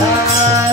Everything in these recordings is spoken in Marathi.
Hare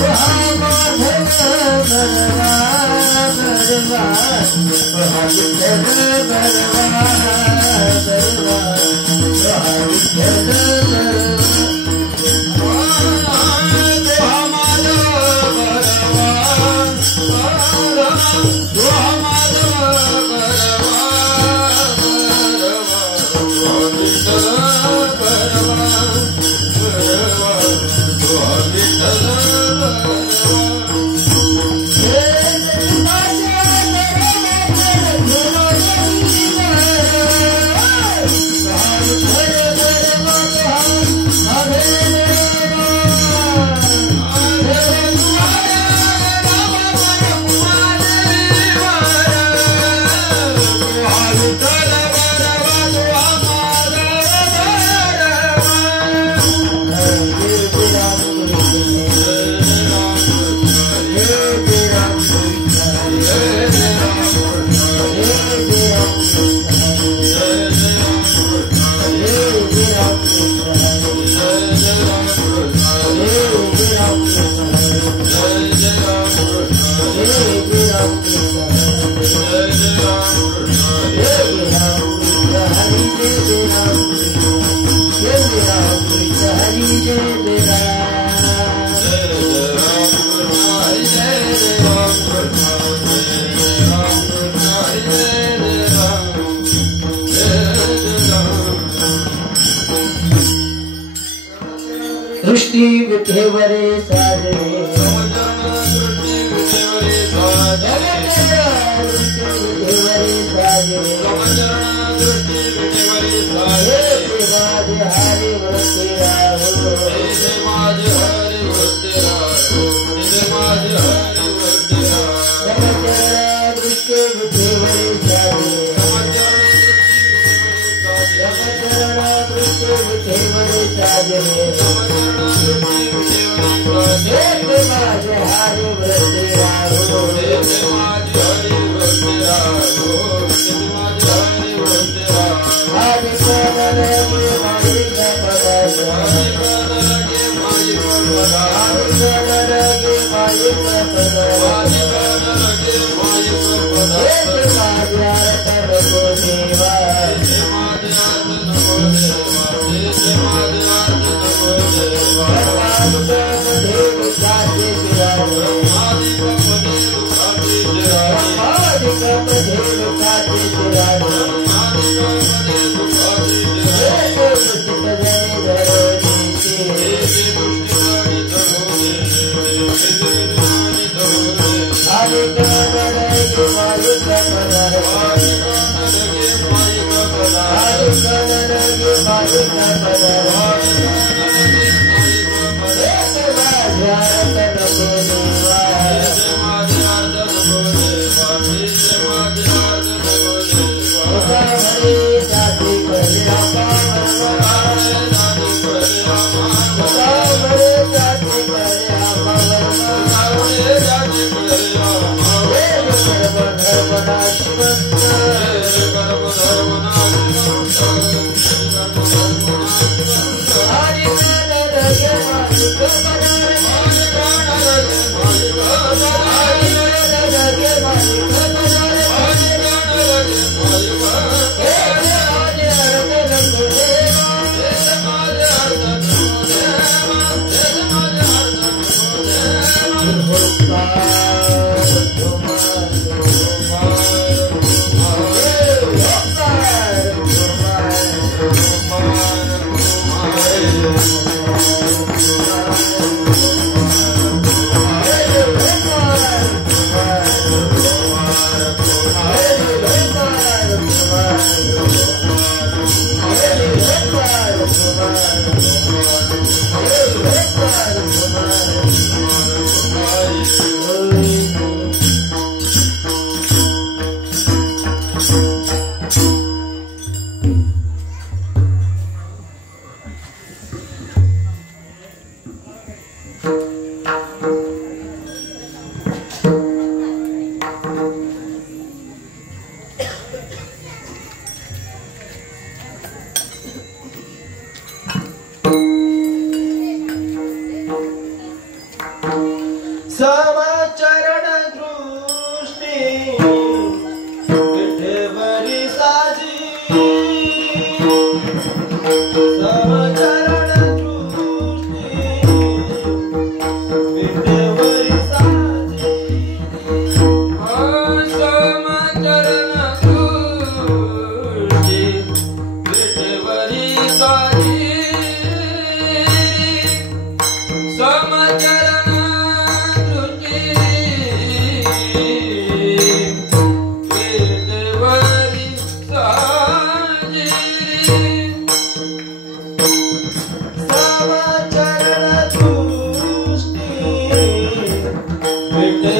Rama दृष्टि विठेवरे साजरे समचरण ah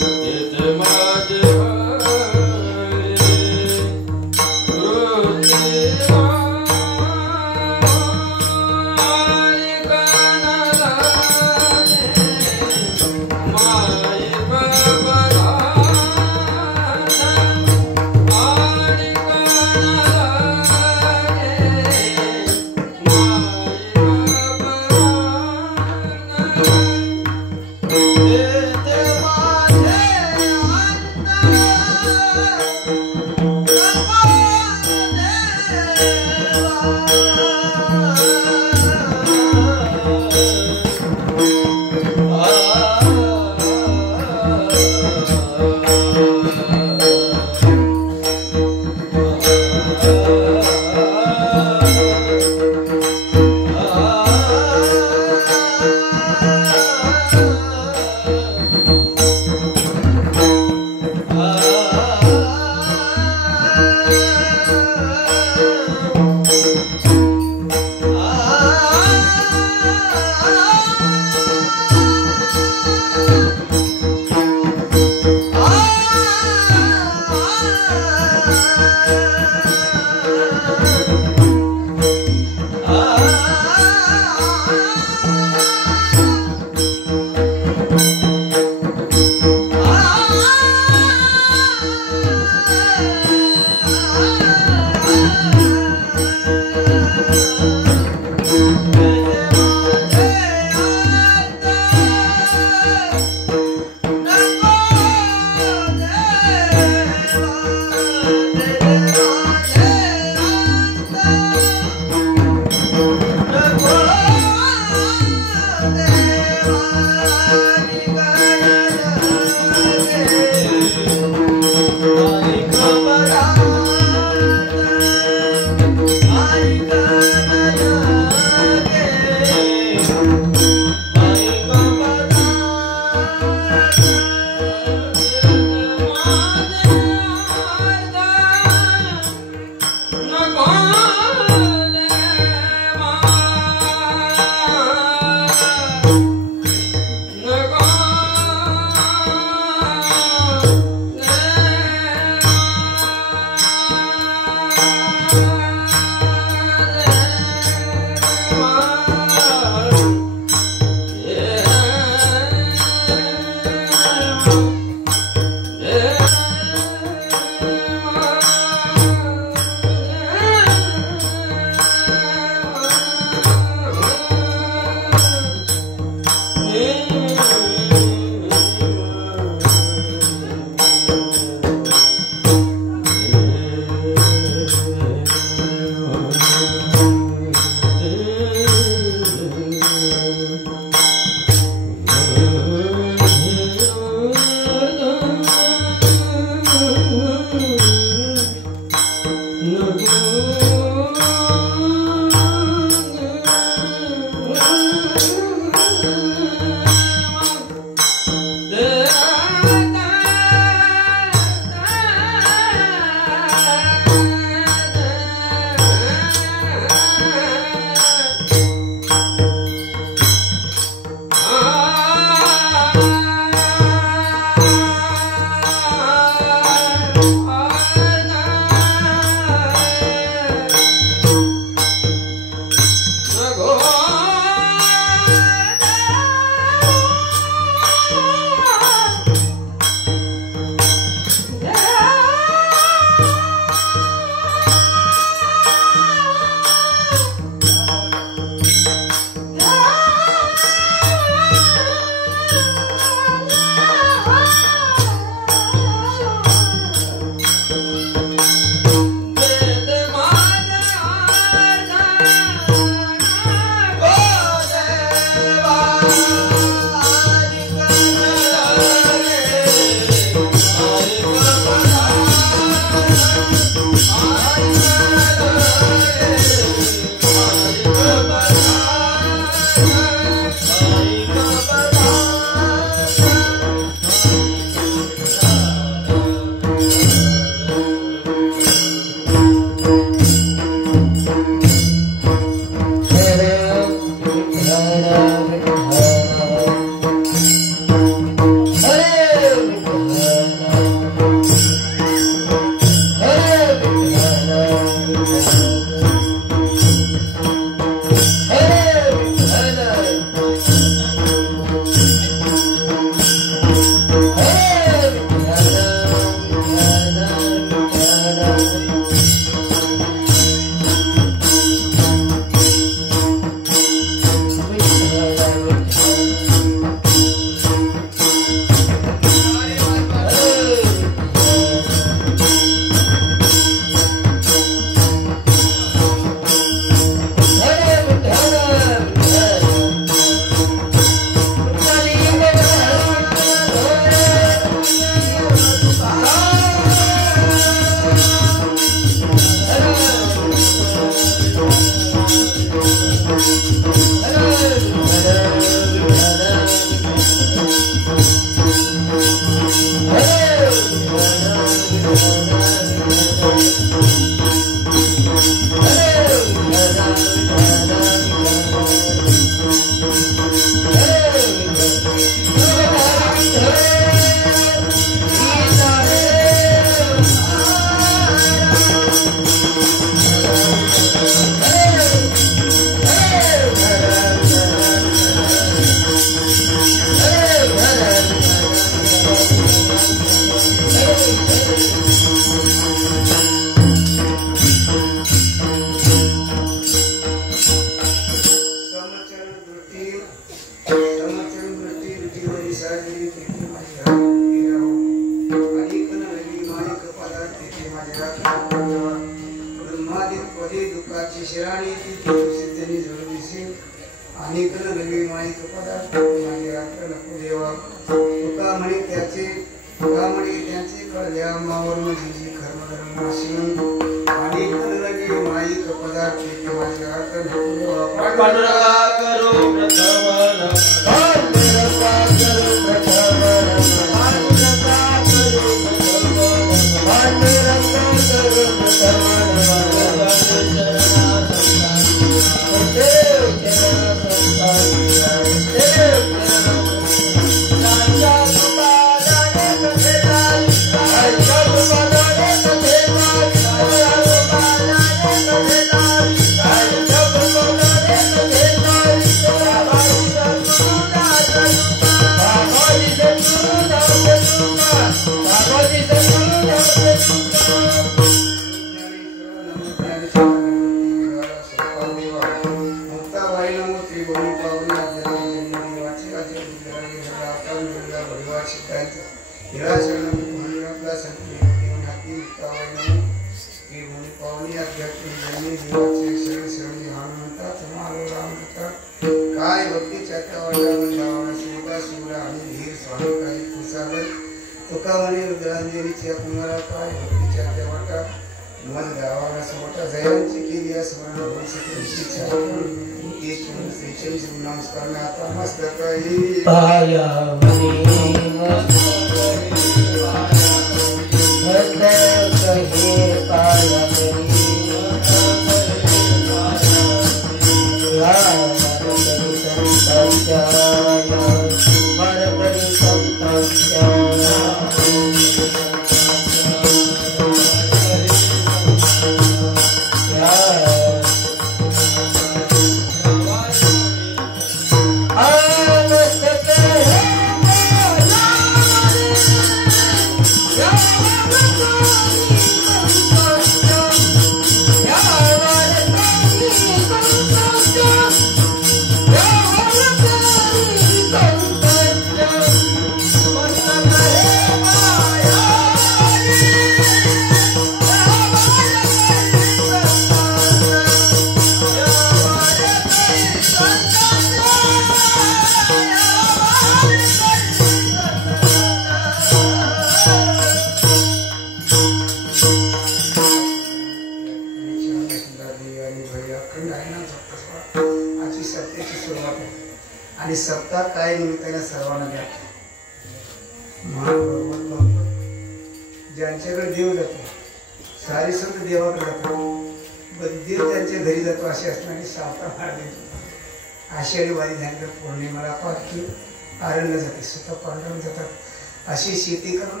अशी शेती करून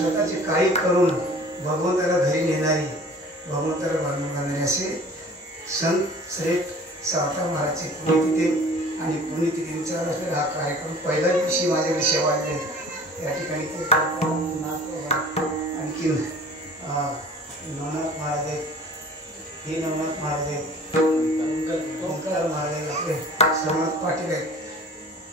स्वतःचे काही करून भगवंताला घरी नेणारी भगवंताला बांधणारे असे संत श्रेष्ठ सावता महाराजचे पुण्यतिथी आणि पुण्यतिथींचा हा कार्यक्रम पहिल्या दिवशी माझ्याकडे सेवा आले त्या ठिकाणी ते आणखी नवनाथ महाराज आहेत, हे नवनाथ महाराज आहेत, ओंकार महाराज आहेत, आपले समनाथ पाटील आहेत,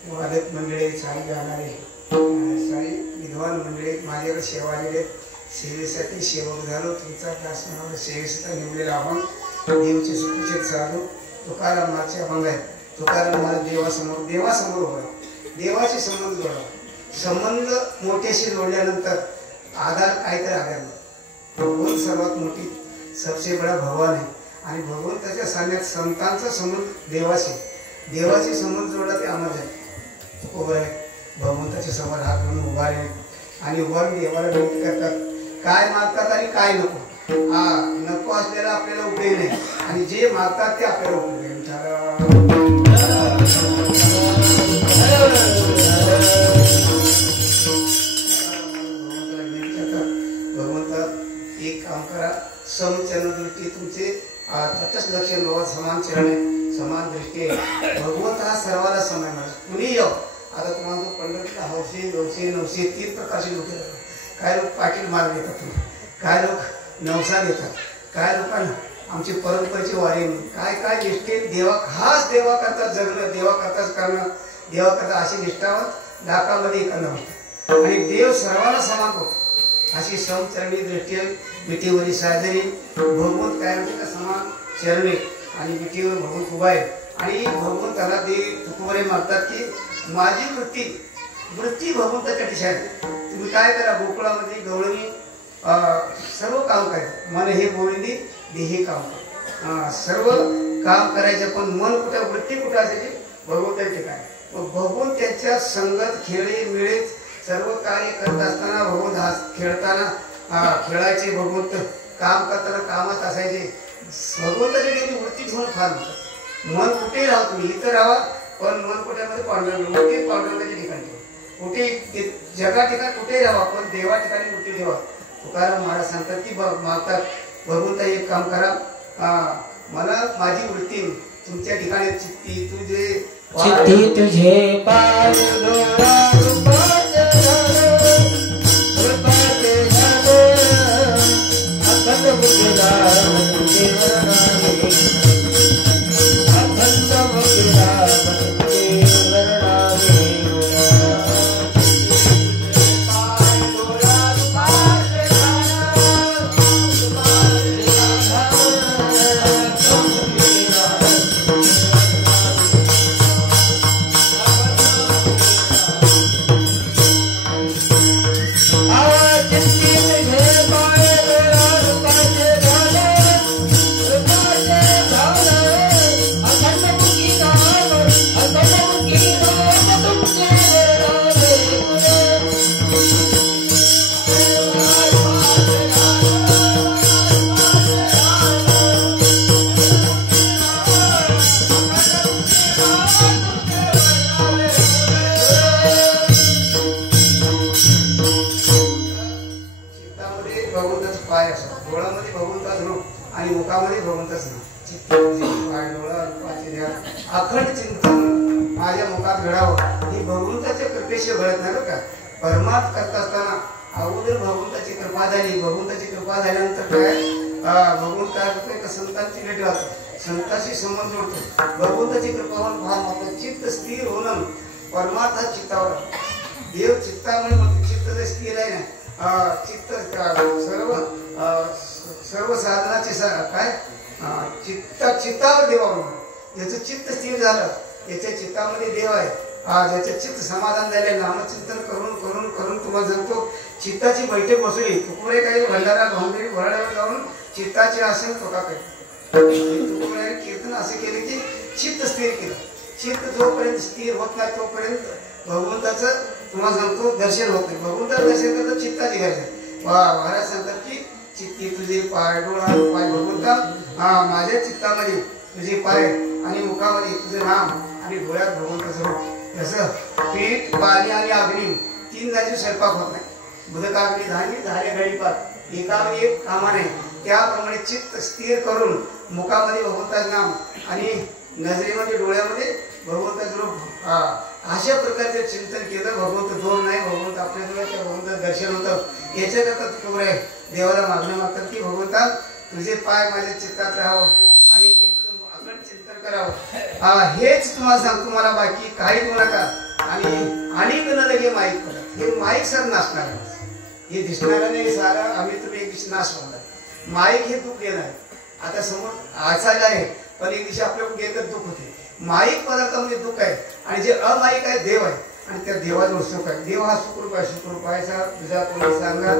वादक मंडळी साई गाणारे साई विद्वान मंडळी माझ्याकडे सेवा आलेले आहेत. सेवेसाठी सेवक झालो. तुमचा दास म्हणून सेवेसाठी निवडलेला आपण देवचे सुखिचे साधू तुकाराम महाराजचे अभंग आहेत. तुकाराम महाराज देवासमोर उभा, देवाचे संबंध जोडा. संबंध मोठ्याशी जोडल्यानंतर आधार काहीतरी आधार नाही. भगवान सर्वात मोठी सबसे बडा भगवान आहे आणि भगवंताच्या सांगण्यात संतांचा संबंध देवाचे संबंध जोडला ते अमर आहे. उभं आहे भगवंताच्या समोर हात म्हणून उभा आहे आणि उभारून देवाला विनंती करतात काय मागतात आणि काय नको. नको असलेला आपल्याला उपयोग नाही आणि जे मागतात ते आपल्याला उपयोग आहे. भगवंता एक काम करा, समचरण दृष्टी तुमचे तटस्थ लक्ष बाबा समान चरण आहे, समान दृष्टी आहे. भगवंत हा सर्वाला समान आहे. कुणी येऊ आता तुम्हाला जो पंढरपूरला 900 3 प्रकारचे लोक येतात. काय लोक पाटील मार्ग देतात, काय लोक नवसा देतात, काय लोकांना आमची परंपरेची वारी काय काय निष्ठे देवा खास देवा करता जगणं, देवा करताच करणं, देवा करता अशी निष्ठावत लाखामध्ये एखादं होतं आणि देव सर्वांना समान होतो. अशी समचरणी दृष्टी मिठीवरी साजरी भगवंत काय म्हणते का समान चरणे आणि मिठीवर भगवंत उभा आहे आणि भगवंताला ते तुकोबरे मागतात की माझी वृत्ती भगवंताच्या दिशेने. तुम्ही काय करा गोकुळामध्ये गवळणी सर्व काम करायचं. मन हे गोविंदी देही काम सर्व काम करायचं पण मन कुठं वृत्ती कुठं असायची भगवंताच्या ठिकाणी. मग भगवंत त्यांच्या संगत खेळे मिळे सर्व कार्य करत असताना भगवंत खेळताना खेळायचे. भगवंत काम करताना कामात असायचे. भगवंताच्या ठिकाणी वृत्ती ठेवून फार म्हणतात. मन कुठेही राहा तुम्ही इथं राहा पण मन कुठ्यामध्ये पांडुरंगाच्या ठिकाणी कुठे जगा ठिकाणी कुठेही राहा पण देवा ठिकाणी कुठे ठेवा. तुकाराम महाराज सांगतात की मागतात भगवंता एक काम करा, मला माझी वृत्ती तुमच्या ठिकाणी चित्ती तुझे अखंड चिंतन माझ्या मुखात घडावं ही भगवंताच्या कृपेशिवाय घडत नाही बरं का. परमार्थ करत असताना अगोदर भगवंताची कृपा झाली. भगवंताची कृपा झाल्यानंतर काय भगवंत काय करतोय का संतांची भेट घालतो, संतांशी संबंध जोडतो. भगवंताची कृपा होऊन फार महत्वाचं. चित्त स्थिर होणं परमार्थ हा चित्तावर. देव चित्तामुळे म्हणतो. चित्त जर स्थिर आहे ना चित्त सर्व साधनाचे काय चित्तावर देवावर ज्याचं चित्त स्थिर झालं याच्या चित्तामध्ये देव आहे. ज्याचं चित्त समाधान झाले नामचिंतन करून करून करून तुम्हाला सांगतो चित्ताची बैठक बसवली. तुकडे काही भंडारा भांगडी भराड्यावर जाऊन चित्ताचे आसन तुका तुकडे कीर्तन असे केले की चित्त स्थिर केलं. चित्त जोपर्यंत स्थिर होत नाही तोपर्यंत भगवंताचं तुम्हाला सांगतो दर्शन होत नाही. भगवंताचं दर्शन करतो चित्ताची गरज आहे. महाराज सांगतात की चित्ती तुझे पाय डोळा पाय भगवंता माझ्या चित्तामध्ये तुझे पाय आणि मुखामध्ये तुझं नाम आणि डोळ्यात भगवंताचं रूप. जसं पीठ पाणी आणि अग्नी 3 जागी स्वयंपाक होत नाही. बुधकाग्नी धान्य झाले गळीपात एकावर एक कामाने त्याप्रमाणे चित्त स्थिर करून मुखामध्ये भगवंताचं नाम आणि नजरेमध्ये डोळ्यामध्ये भगवंताचं रूप अशा प्रकारचे चिंतन केलं. भगवंत दोन नाही, भगवंत आपल्या डोळ्यात त्या भगवंत दर्शन होतं. याच्याकरता तुकडे आहे देवाला मागणं मागतात की भगवंता तुझे पाय माझ्या चित्तात राहावं आणि मी तुझं अखंड चिंतन करावं. हेच तुम्हाला सांगतो, मला बाकी काही करू नका. आणि न लगे माईक पडत, हे माईक सर नाचणार आहे, हे दिसणार नाही सारं आम्ही तुम्ही एक दिवशी नाश होणार. माईक हे दुःख येणार आता समोर असायला आहे, पण एक दिवशी आपल्याकडून गेलं दुःख होते. माईक पदार्थामध्ये दुःख आहे आणि जे अमाईक आहे देव आहे आणि त्या देवाजवळ सुख आहे. देव हा सुखरूप आहे. सुखरूप आहे तुझा कोणी सांगा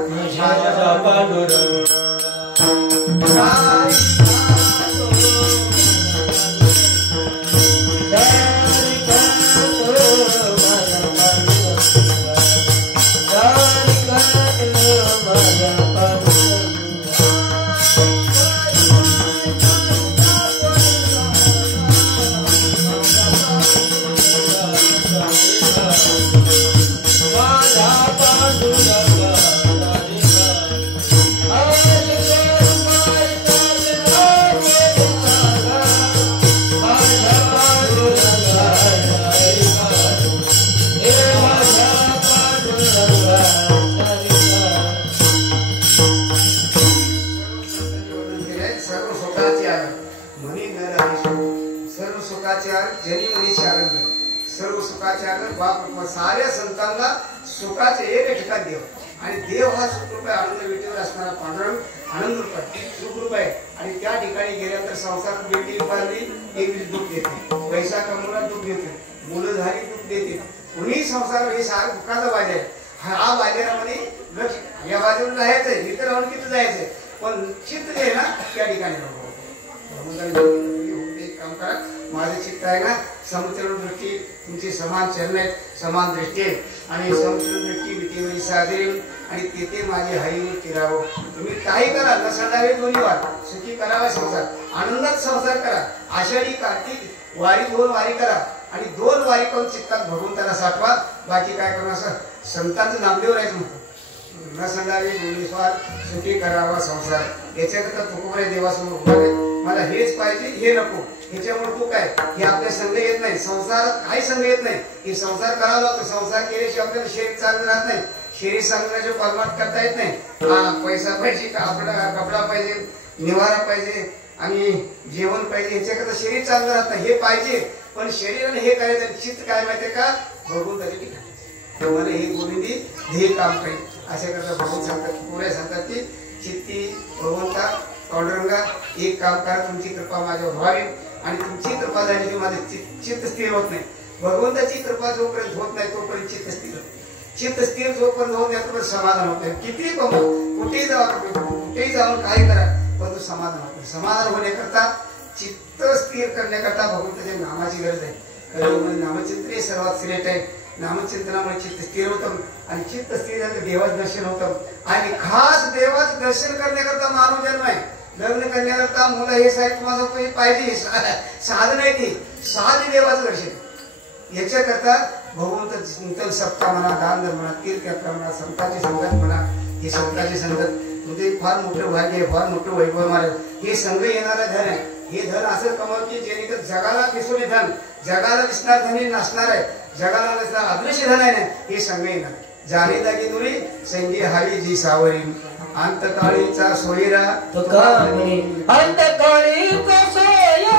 साऱ्या संतांना सुखाचे एक ठिकाण देव आणि देव हा सुखरूप आहे. आनंद विटेवर असणारा पांडुरंग आनंद रूप आहे, सुखरूप आहे. आणि त्या ठिकाणी गेल्यानंतर संसार बेटी पाळली एक दुःख देते, पैसा कमवला दुःख देते, मुलं झाली दुःख देते. कुणी संसार हे सारं दुःखाचा बाजार आहे. हा बाजारामध्ये लक्ष या बाजूला जायचंय, इतर राहून तिथं जायचंय, पण चित्त जे आहे ना त्या ठिकाणी एक काम करा. माझं चित्त आहे ना समुद्र दृष्टी तुमची समान चरण आहेत, समान दृष्टी आहे आणि समुद्र दृष्टी विटेवरी साधेल आणि तेथे माझे हरिवर फिरावं. तुम्ही काही करा नसणारे दोन्ही वाट सुखी करावा संसार, आनंदात संसार करा. आषाढी कार्तिक वारी 2 वारी करा आणि 2 वारी करून चित्तात भगवंताला साठवा. बाकी काय करू असं संतांचं नामदेव राहायचं म्हणतो. न संडावे दोन्ही स्वार सुखी करावा संसार. याच्याकरता तुकोबरे देवासमोर उभा आहे. मला हेच पाहिजे हे नको, ह्याच्यामुळे तू काय हे आपल्या संघ येत नाही. संसार काही संघ येत नाही की संसार करावा लागतो. संसार केल्याशिवाय आपल्याला शरीर चांगलं राहत नाही. शरीर चांगल्याशिवाय परमार्थ करता येत नाही. पैसा पाहिजे, कपडा पाहिजे, निवारा पाहिजे आणि जेवण पाहिजे. ह्याच्याकरता शरीर चांगलं राहत नाही. हे पाहिजे पण शरीराने हे करायचं. चित्त काय माहितीये का भगवंताच्या ठिकाणी मला हे गोविंदी ध्येय काम करेल. अशा करता भगवंत सांगतात, पुढे सांगतात की चित्ती भगवंता पांडुरंगा एक काम करा, तुमची कृपा माझ्यावर व्हावी आणि तुमची कृपा झाली की माझे चित्त स्थिर होत नाही. भगवंताची कृपा जोपर्यंत होत नाही तोपर्यंत चित्त स्थिर होत नाही. चित्त स्थिर जोपर्यंत होत नाही तोपर्यंत समाधान होत नाही. कितीही कमवा, कुठेही जावा, कुठेही जाऊन काही करा, परंतु समाधान होत नाही. समाधान होण्याकरता चित्त स्थिर करण्याकरता भगवंताच्या नामाची गरज आहे. कारण नामचिंतन सर्वात श्रेष्ठ आहे. नामचिंतनामुळे चित्त स्थिर होतं आणि चित्त स्थिर झालं देवाचं दर्शन होतं. आणि खास देवाचं दर्शन करण्याकरता मानव जन्म आहे. लग्न करण्याकरता मुलं हे साहेब तुम्हाला पाहिजे, साधन आहे ती साधे देवाचं दर्शन. याच्याकरता भगवंत चिंतन सप्ताह म्हणा, दान म्हणा, तीर्थयात्रा म्हणा, संतांची संगत म्हणा. ही संतांची संगत म्हणजे फार मोठं भाग्य आहे, फार मोठं वैभव महाराज. हे संघ येणारं धन आहे. हे धन असं कमाव की जेणेकर जगाला दिसून धन, जगाला दिसणार धन हे नसणार आहे. जगाला दिसणार अदृश्य धन आहे ना हे संघ येणार. जाणे लागी दुरी संगी हावी जी सावरी अंतकाळीचा सोयरा अंतकाळीचा सोयरा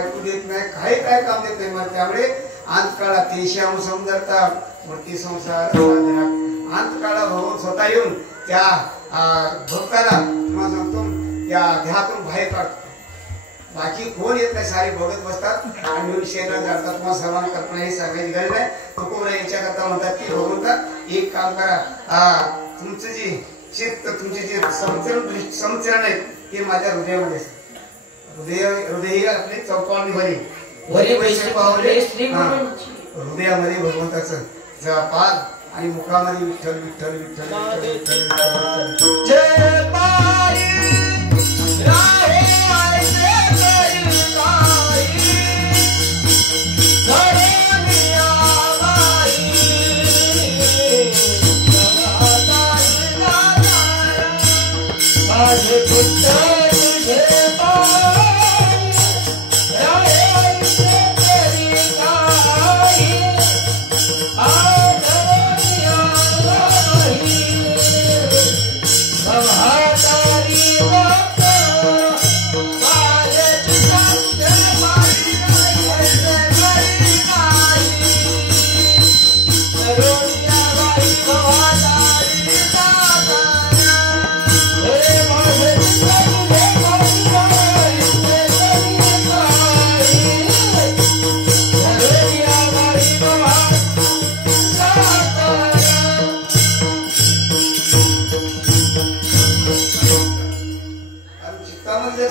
बायको देत नाही, काही काय काम देत नाही मला. त्यामुळे अंतकाळात ते श्याम समजता मूर्ती संसार साधना. अंतकाळात भगवान स्वतः येऊन त्या भक्ताला तुम्हाला सांगतो त्या देहातून बाहेर काढतो. बाकी कोण येत नाही, सारे बघत बसतात आणि मिळून शेणं जातात. तुम्हाला सर्वांना कल्पना ही सांगायची गरज नाही. तुकोबरा याच्याकरता म्हणतात की भगवंता एक काम करा, तुमचं जे चित्त तुमचे जे समचरण आहेत ते माझ्या हृदयामध्ये हृदय आपले चौकावणी भरी पैसे पावले हृदयामध्ये भगवंताचं जपाल आणि मुखामध्ये विठ्ठल विठ्ठल विठ्ठल विठ्ठल विठ्ठल जय बाई राहे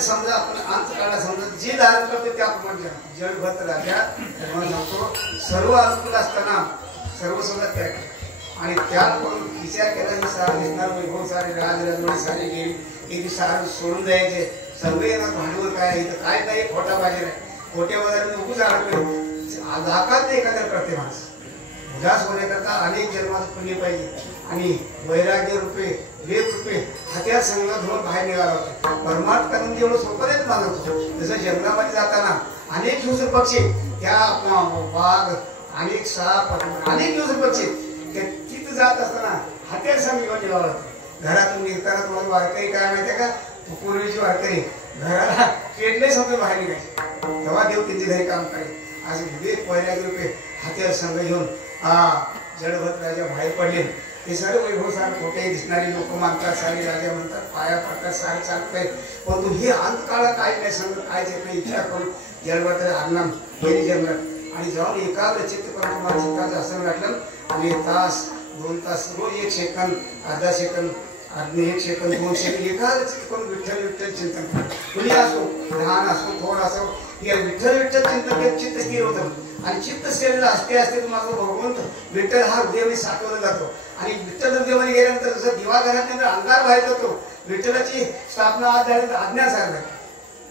समजा आपण अंतकाळात समजा जे धारण करतो त्याप्रमाणे जडभत राजा सर्व अनुकूल असताना सर्व समजा त्याग आणि त्यात पण विचार केला की सारा दिसणार वैभव सारे राजराजवाडी सारे गेली की सारं सोडून द्यायचे. सर्व येणार भांडवल काय इथं काय नाही, खोटा पाहिजे नाही, खोट्या बाजारात उगूच अडकले दाखवत एखाद्या करते माणूस. उदास होण्याकरता अनेक जन्माचं पुण्य पाहिजे आणि वैराग्य रूपे वेद रूपे हात्यात संघ धरून बाहेर निघाला होता. परमार्थ करून जेवढं सोपं नाही मानतो. जसं जंगलामध्ये जाताना अनेक हिंस्र पक्षी त्या वाघ अनेक साप अनेक हिंस्र पक्षी तिथं जात असताना हात्यात संघ घेऊन निघाला होता. घरातून निघताना तुम्हाला वारकरी काय माहितीये का, पूर्वीची वारकरी घराला पेटले समजा बाहेर निघायचे तेव्हा देव त्यांची घरी काम करे. आज विवेक वैराग्य रूपे हात्यात संघ घेऊन जडभत राजा बाहेर पडले. हे सर्व वैभव सारे खोटे दिसणारी लोक मानतात, सारे राजा म्हणतात, पाया पडतात, सारे चालतंय. परंतु हे अंतकाळात काय नाही सांगत काय येत नाही. इच्छा करून जडभत आज्ञा गेली जंगलात आणि जाऊन एकाग्र चित्त करून तुम्हाला चित्ताचं आसन घातलं आणि तास 2 तास रोज 1 सेकंद अर्धा सेकंद आणि 1 सेकंद 2 सेकंद एकाग्र चित्त करून विठ्ठल विठ्ठल चिंतन करा. कुणी असो लहान असो थोड असो या विठ्ठल विठ्ठल चिंतन चित्त स्थिर होतं आणि चित्त स्थिर असते असते तुम्हाला भगवंत विठ्ठल हा हृदयामध्ये साठवला जातो आणि विठ्ठल हृदयामध्ये गेल्यानंतर जसं दिवा घरात अंगार बाहेर जातो. विठ्ठलाची स्थापना आज झाल्यानंतर आज्ञा झाली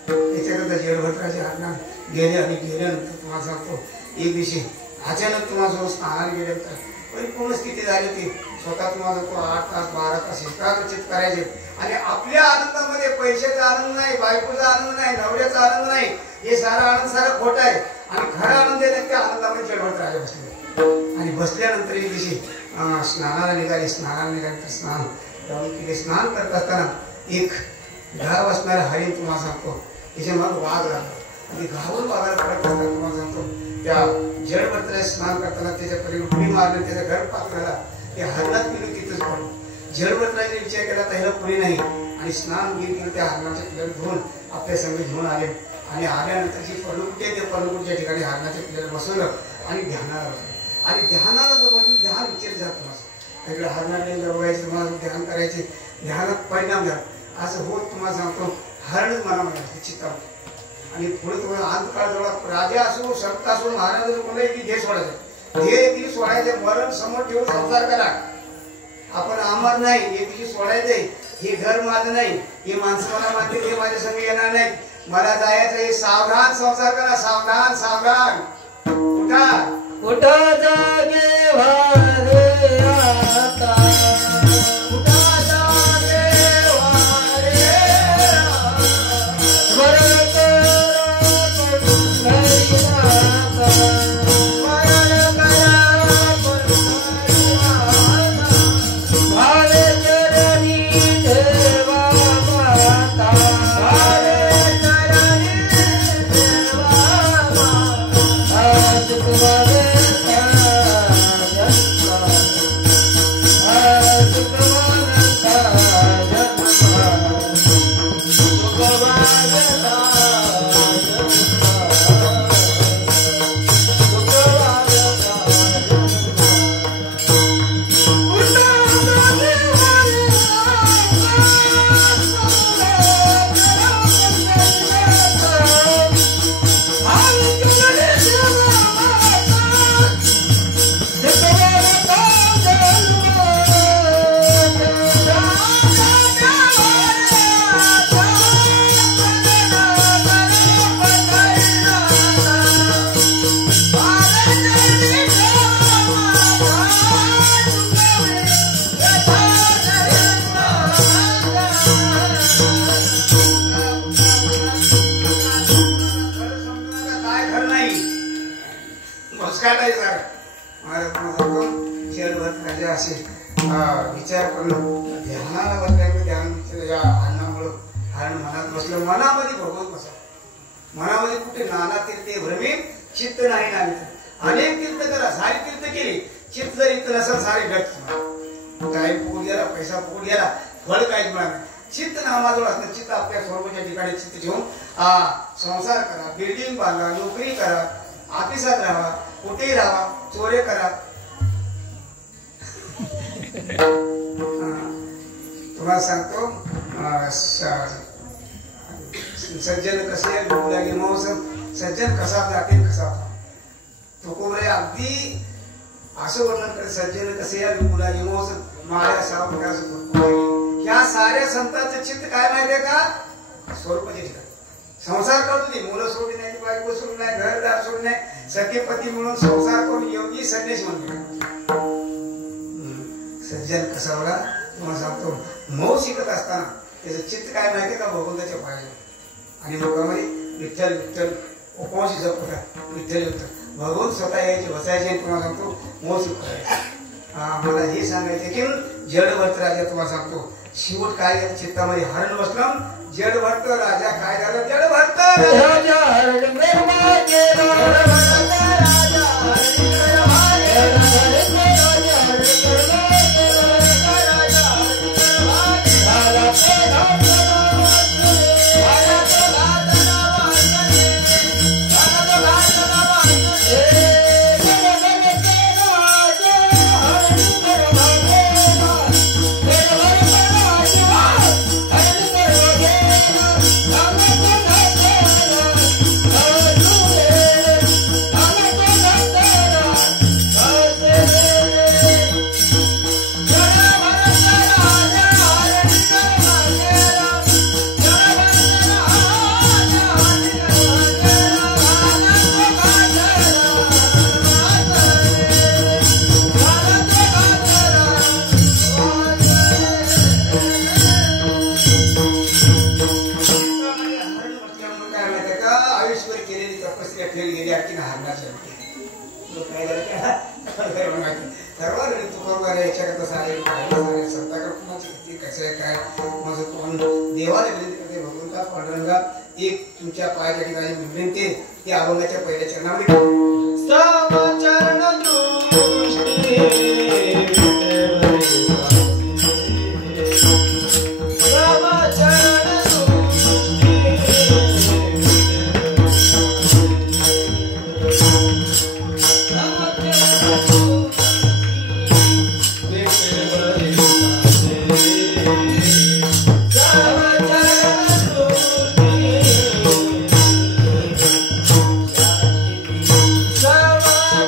त्याच्याकरता जडभद्राची आज्ञा गेले आणि गेल्यानंतर तुम्हाला सांगतो एक दिवशी अचानक तुम्हाला स्नानाला गेल्यानंतर परिपूर्ण स्थिती झाली ती स्वतः तुम्हाला 8 तास 12 तास एकाग्रचित करायचे आणि आपल्या आनंदामध्ये पैशाचा आनंद नाही, बायकोचा आनंद नाही, नवऱ्याचा आनंद नाही, हे सारा आनंद सारा खोटा आहे आणि खरा आनंद आहे त्या आनंदामध्ये जडभत राजा बसले आणि बसल्यानंतर एक दिवशी स्नानाला निघाले. स्नान केले. स्नान करत असताना एक गाव असणारा हरिण तुम्हाला सांगतो त्याच्या मग वाघ लागला आणि घावून वाघाला पडत असताना तुम्हाला सांगतो त्या जडभद्राला स्नान करताना त्याच्या परी उडी मारलं, त्याचा गर्भपात झाला. ते हरणात गेलं तिथंच पडलं. जडभद्राने विचार केला तर ह्याला पुढे नाही आणि स्नान गेलं त्या हरणाच्या पिल्ल्याला धुवून आपल्या संग घेऊन आले आणि आल्यानंतर जी पलुकुटी आहे त्या पलुकुटीच्या ठिकाणी हरणाच्या पिल्ल्याला बसवलं आणि ध्यानाला बसलं आणि ध्यानाला जर ध्यान विचार जात नसतं इकडे हरणाने बघायचे तुम्हाला ध्यान करायचे ध्यानात परिणाम झाला असं होत तुम्हाला सांगतो हरणच मनामध्ये असते चित्तामध्ये आणि पुढे तुम्हाला अंतकाळजवळ राजा असो संत असो महाराज असो कोणाही ध्येय सोडायचं ध्येय सोडायचं मरण समोर ठेवून संसार करा. आपण अमर नाही हे दिवशी सोडायचंय. हे घर माझं नाही, हे माणसं मला म्हणते हे माझ्या संग येणार नाही, मला जायचं हे सावधान संसार करा. सावधान सावधान उठा जागे वारे आता विचार करणं ध्यानाला बसल्यामुळे ध्यान या अन्नामुळं हरण मनात बसलं मनामध्ये भगवत बसा मनामध्ये कुठे नाना तीर्थे भ्रमित चित्त नाही नावित अनेक तीर्थ करा सारी तीर्थ केली चित्त जर इथं नसेल सारे व्यक्त काय फुकून गेला पैसा फुकून गेला फळ काहीच मिळालं चित्त नामाजवळ असणं चित्त आपल्या स्वरूपाच्या ठिकाणी चित्त घेऊन संसार करा बिल्डिंग बांधा नोकरी करा ऑफिसात राहा कुठेही राहा चोरे करा तुम्हाला सांगतो सज्जन कसे लागे मौसम सज्जन कसा जातील कसा तुकोबरे अगदी असं वर्णन करत सज्जन कसे या लागे मौसम माया सावकाश या साऱ्या संतांचं चित्त काय माहितीये का स्वरूपाचे ठिकाण संसार करतो नाही मुलं सोडली नाही बायको सोडली नाही घरदार सोडली नाही सखे पती म्हणून संसार करून योगी संन्यासी म्हणून सज्जन कसावला तुम्हाला सांगतो मौ शिकत असताना त्याचं चित्त काय माहितीये का भगवंताच्या पायाला आणि लोकांमध्ये विठ्ठल विठ्ठल उपवासी जपता विठ्ठल विठ्ठल भगवंत स्वतः यायचे बसायचे तुम्हाला सांगतो मौ शिकवायचे मला हे सांगायचे की जड भक्त राजा तुम्हाला सांगतो शेवट काय चित्तामध्ये हरण बसलं जड भक्त राजा काय झालं जड भक्त एक तुमच्या पायाच्या ठिकाणी विनंती ते अभंगाच्या पहिल्या चरणामध्ये Sama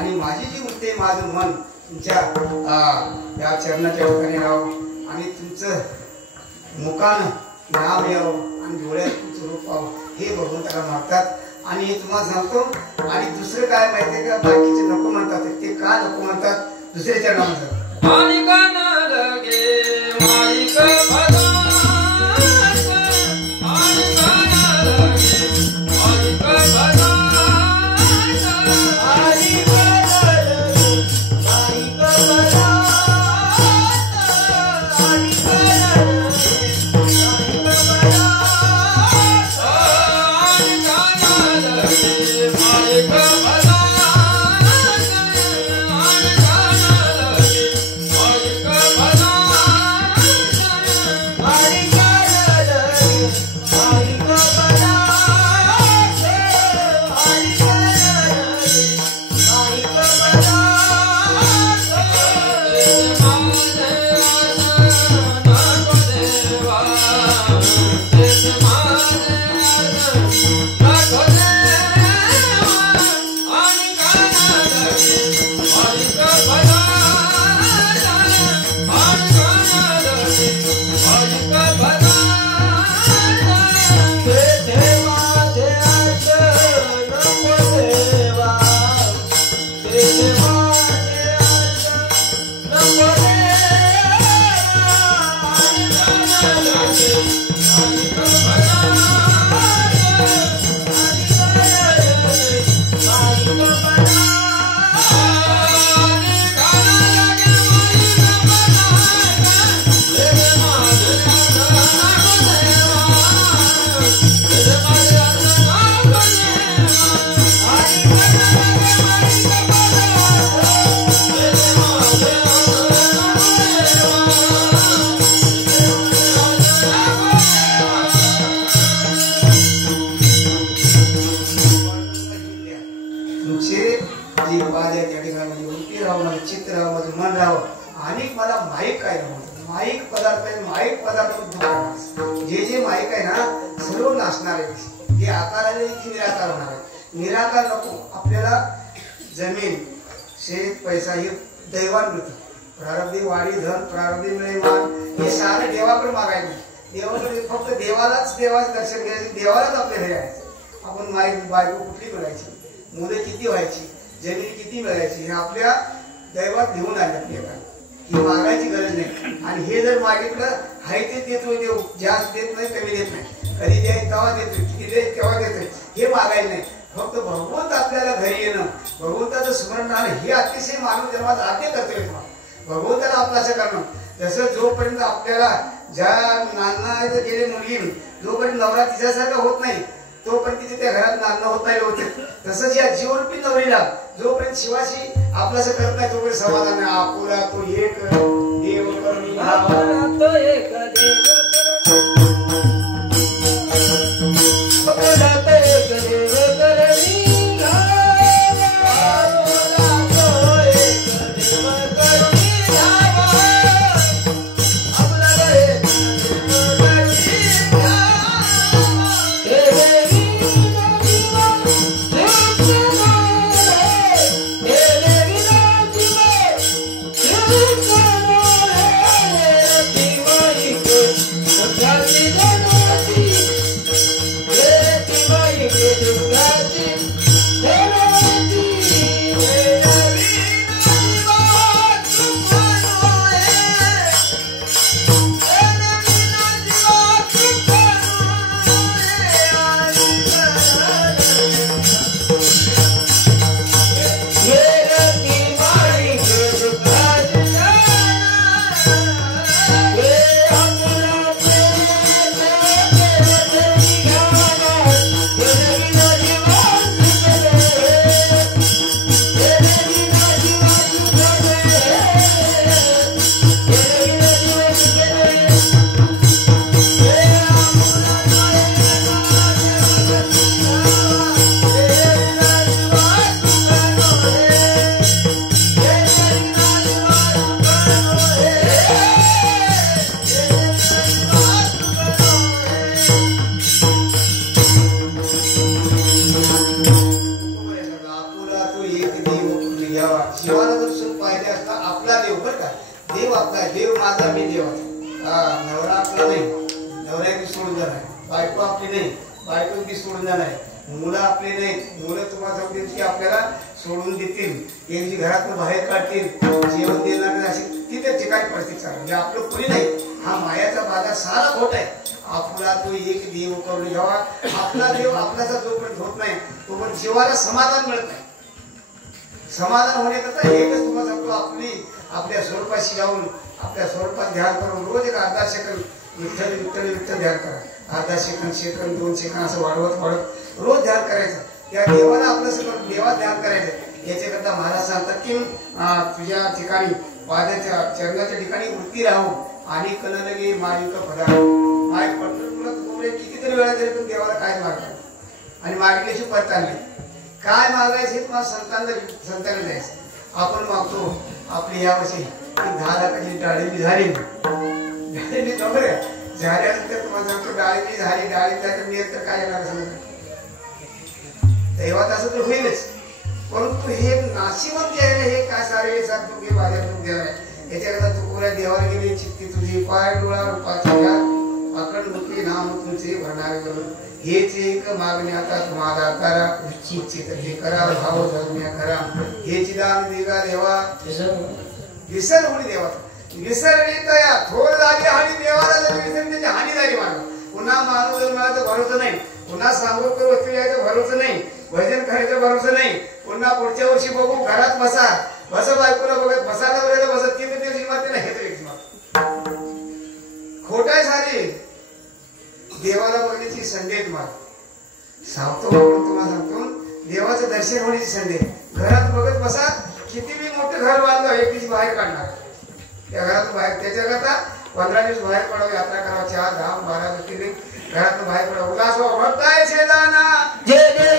आणि माझी जी वृत्ती माझं मन तुमच्या या चरणाच्या ठिकाणी राहावं आणि तुमचं मुखानं नाम यावं आणि डोळ्यात तुमचं रूप पाहावं हे भगवंताला मागतात. आणि हे तुम्हाला सांगतो. आणि दुसरं काय माहितीये का, बाकीचे नको म्हणतात. ते का नको म्हणतात, दुसरे चरण म्हणतात. जे जे माईक आहे ना सर्व नाचणार आहे. हे आकाराने निराकार होणार आहे. निराकार नको आपल्याला. जमीन शेत पैसा हे दैवान मिळतं. प्रारब्धी वाढी धन प्रारब्धी मिळे मान हे सारं देवाकडे मागायचं. देवाकडे फक्त देवालाच देवाचं दर्शन घ्यायचं. देवालाच आपल्या हे राहायचं. आपण माईक बायको कुठली मिळायची, मुलं किती व्हायची, जमीन किती मिळायची हे आपल्या दैवात घेऊन आले आपल्याला. ही मागायची गरज नाही. आणि हे जर मागितलं हाय ते देतोय देव. जास्त देत नाही, कमी देत नाही. कधी द्याय तेव्हा देतोय, किती दे तेव्हा देतोय. हे मागायचं नाही. फक्त भगवंत आपल्याला घरी येणं, भगवंताचं स्मरण राहणं हे अतिशय मानव जन्मात आद्य कर्तव्य. भगवंताला आपलं असं करणं. जसं जोपर्यंत आपल्याला ज्या नांदणं गेले मुलगी जोपर्यंत नवरा तिच्यासारखा होत नाही तोपर्यंत तिथे त्या घरात नांदणं होत नाही होते. तसंच या जीवनरूपी नवरीला जोपर्यंत शिवाशी आपलं असं करत नाही तोपर्यंत समाधान नाही. आपुला तो एक देव करुणी तो एक देव सोडून जाणार आहे, बायको आपली नाही, बायको ती सोडून जाणार आहे, मुलं आपले नाहीत, मुलं तुम्हाला सांगतील की आपल्याला सोडून देतील, एक जी घरातून बाहेर काढतील, जेवण देणार नाही, अशी तिथे ठिकाणी परिस्थिती चालू म्हणजे आपलं कोणी नाही. हा मायाचा बाजार सारा खोट आहे. आपला तो एक देव करून घ्यावा. आपला देव आपल्याचा जोपर्यंत होत नाही तोपर्यंत जीवाला समाधान मिळत नाही. समाधान होण्याकरता एकच तुम्हाला सांगतो, आपल्या स्वरूपाशी जाऊन आपल्या स्वरूपात ध्यान करून रोज एक अर्धा सेकंद विठ्ठल विठ्ठल विठ्ठल ध्यान करा. अर्धा सेकंद 2 सेकंद असं वाढवत रोज ध्यान करायचं. त्या देवाला आपलं सगळं देवात ध्यान करायचं. याच्याकरता महाराज सांगतात की तुझ्या ठिकाणी पादाच्या चरणाच्या ठिकाणी वृत्ती राहू आणि कललगे मायुक पदार्थ माय पंढरपूरला तुला कितीतरी वेळा तरी पण देवाला काय मागतात आणि मार्गेशी परत आणले काय मागायचे हे तुम्हाला संतांना द्यायचं. आपण मागतो आपली यावर्षी 10 लाखाची डाळिंबी झाली झाल्यानंतर तुम्हाला सांगतो डाळिंबी झाली तर काय येणार समजा देवात असं तर होईलच. परंतु हे नाशिवंत जे आहे हे काय सारे सांगतो की माझ्या तू देव आहे. याच्याकरता तू पुऱ्या देवाला गेली चित्ती तुझी पाय डोळा रूपाची अखंड मुक्ती नाम तुमचे भरणारे हेच एक मागणी आता तुम्हाला करा इच्छित हे करा भाव धर्म्य करा हे चिदान दिगा देवा विसर होणी देवा विसरणी तया थोर झाली आणि देवाला जर विसरली त्याची हानी झाली मानव. पुन्हा मानव जन्माचं भरोसा नाही, पुन्हा सांगोकर वस्तू यायचं भरोसा नाही, भजन करायचं भरोसा नाही. पुन्हा पुढच्या वर्षी बघू घरात बसा बायकोला बघत बसायला वगैरे बसत ती पण त्याची माते नाही हे खोटाय सारी देवाला बघण्याची संधी आहे. तुम्हाला सांगतो तुम्हाला सांगतो देवाचं दर्शन होण्याची संधी. घरात बघत बसा किती बी मोठं घर बांधलं एक दिवशी बाहेर काढणार त्या घरातून बाहेर त्याच्याकरता 15 दिवस बाहेर पडावं यात्रा करावं 4 धाम 12 ज्योतिर्लिंग घरातून बाहेर पडावं उल्हास भक्ताय शेदाना जय जय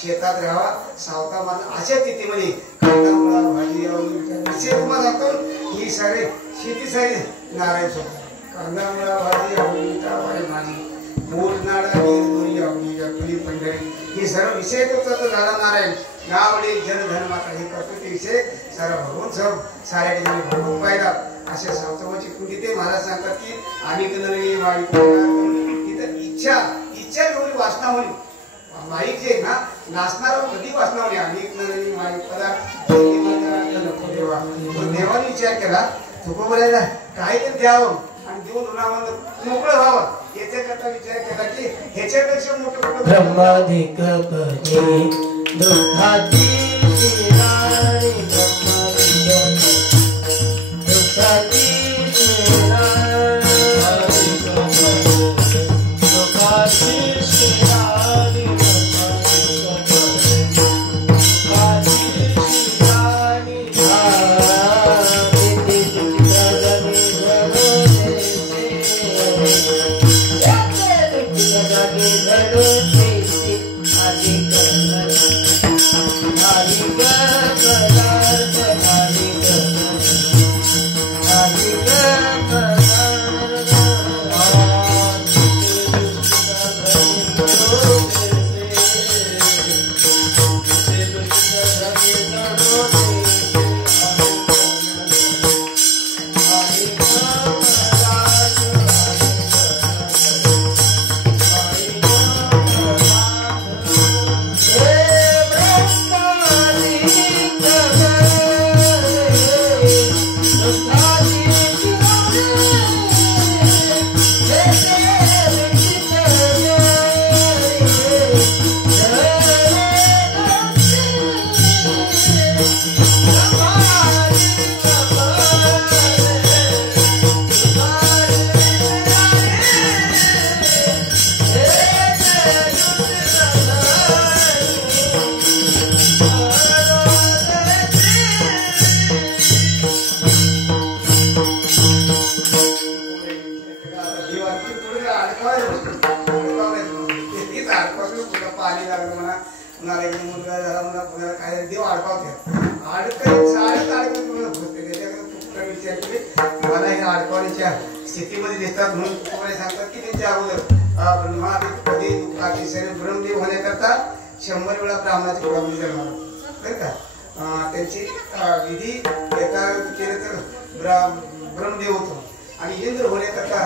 शेतात राहावा सावता माणूस अशा तिथीमध्ये कांदा भाजी ही सारे शेती सारी नारायण सोबत कांदा भाजी भाजी मूळ नाडा दोरी पंढरी हे सर्व विषय तो झाला नारायण यावेळी जनधन माता हे करतो ते विषय सर्व भगवून सर्व साऱ्या ठिकाणी भगवून पाहिला अशा सावतावाची कृती ते महाराज सांगतात की आम्ही तिथं इच्छा एवढी वासना होईल माईक जे ना नाचणार कधी वाचणार नाही आणि माईक देवाने विचार केला तुको बोलायला काहीतरी द्यावं आणि देऊन ऋणामंद मोकळं व्हावं याच्याकरता विचार केला की ह्याच्यापेक्षा मोठं ब्रह्माधिक पदे दुःखाती शिराणी दुःखाती शिराणी दुःखाती तुला पाणी लागलं म्हणा, कुणाला एक मुलगा झाला म्हणा, कुणाला काय देव अडकावते शाळेत अडकत तुम्हाला भरते त्याच्याकडे कुठला विचार केले मला हे अडकवण्याच्या स्थितीमध्ये दिसतात म्हणून तुम्हाला सांगतात की त्यांच्या अगोदर ब्रह्मादिपदी दुःखाची शरीर ब्रह्मदेव होण्याकरता 100 वेळा ब्राह्मणाच्या कुळामध्ये जन्माला बरं का. त्यांची विधी एका केले तर ब्रह्मदेव होतो आणि इंद्र होण्याकरता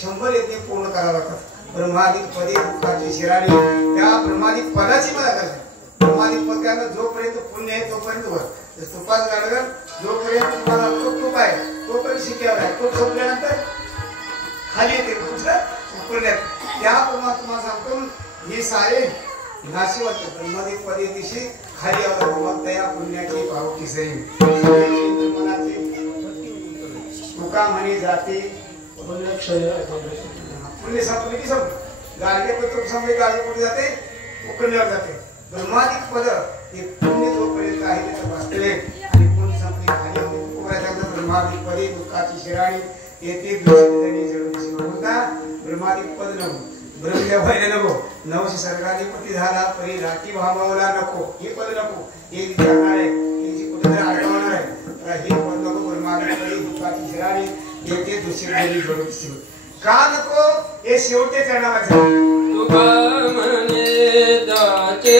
100 यज्ञ पूर्ण करावं लागतात. ब्रह्मादिक पदी दुःखाची शिराणी त्या ब्रह्मादिक पदाची मला करायचं. ब्रह्मादिक पद काय जोपर्यंत पुण्य आहे तोपर्यंत वर तुपाच गाडगर जोपर्यंत तुम्हाला तूप आहे तोपर्यंत शिक्यावर आहे. तो संपल्यानंतर खाली येते कुठलं पुण्यात त्याप्रमाणे तुम्हाला सांगतो हे सारे नाशी वाटते. ब्रह्मादिक पदी दिवशी खाली आवडत मग त्या पुण्याची भावकी सही मनाची तुका म्हणे जाते पुण्य संपले की संपले गाडगे पत्र संपले गाडगे कुठे जाते उकडल्यावर जाते. ब्रह्मादिक पद हे पुण्य जोपर्यंत आहे त्याचं वास्तव्य आणि पुण्य संपले खाली होते. ब्रह्मादिक पदे दुःखाची शिराणी येते बोलता ब्रह्मादिक पद नको ब्रह्मदेव व्हायला नको नवश सर्गाधिपती झाला परी राठी भामावला नको हे पद नको हे विचारणार आहे याची कुठेतरी अडवणार आहे हे पद नको. ब्रह्मादिक पदे दुःखाची शिराणी येते दुसरी जोडून का नको हे शेवटे चरणावर तुका म्हणे जाते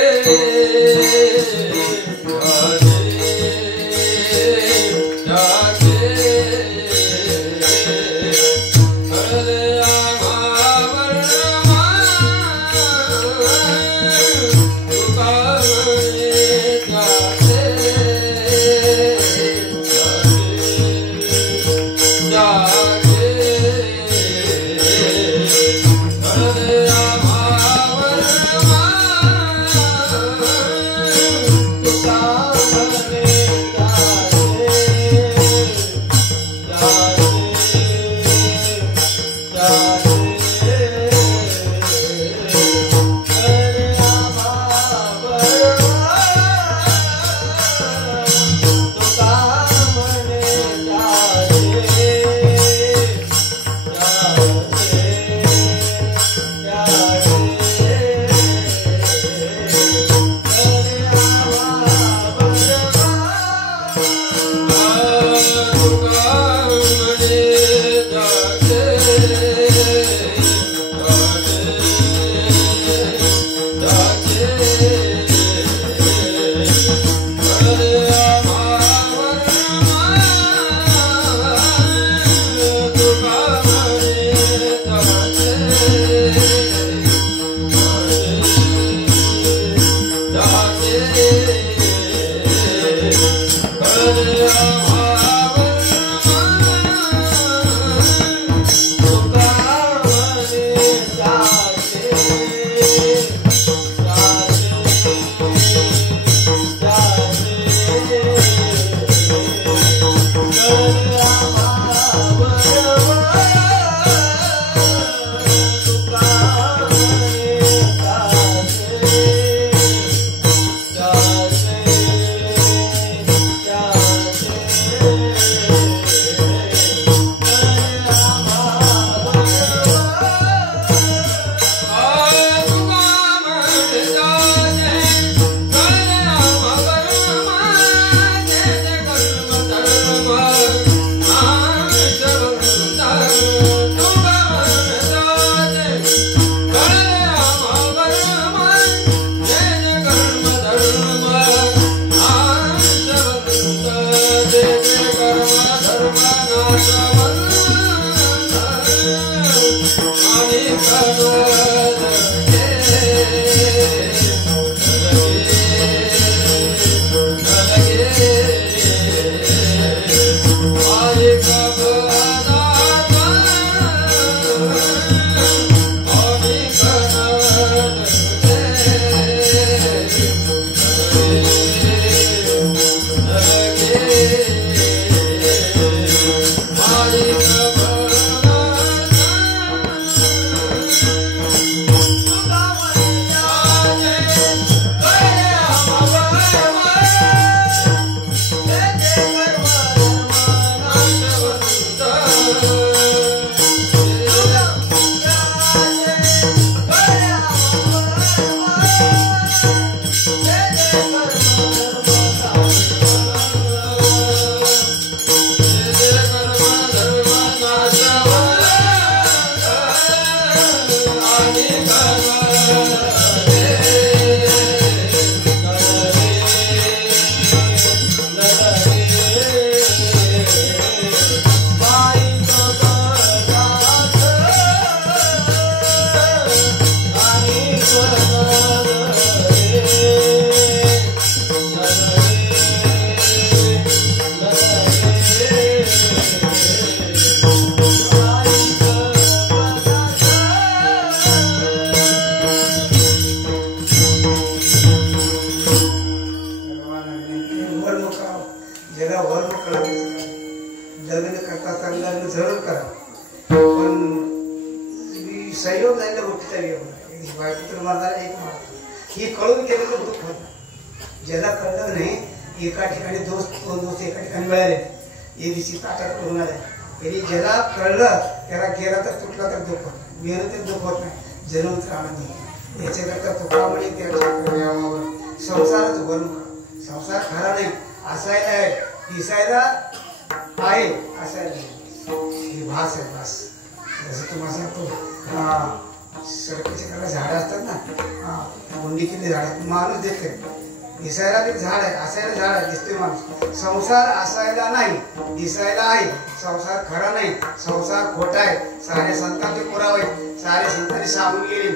Hare हे कळून केलं तर दुःख होत नाही. ज्याला कळलं नाही एका ठिकाणी दोन दोस्त एका ठिकाणी मिळाले हे दिवशी ताटात करून आले तरी ज्याला कळलं त्याला गेला तर तुटला तर दुःख होत नाही, मेलं तर दुःख होत नाही, जन्म तर आनंद होत नाही. याच्याकरता तुकामुळे त्या संसारच उभारून करा. संसार खरा नाही, असायला आहे, दिसायला आहे, असायला नाही. भास आहे भास. जसं तुम्हाला सांगतो सडकीच्या कडे झाडं असतात ना, मुंडी किती झाड माणूस देते, दिसायला ते झाड आहे, असायला झाड आहे, दिसतोय माणूस. संसार असायला नाही, दिसायला आहे. संसार खरा नाही, संसार खोटा आहे. साऱ्या संतांचे पुरावे, साऱ्या संतांनी सांगून गेले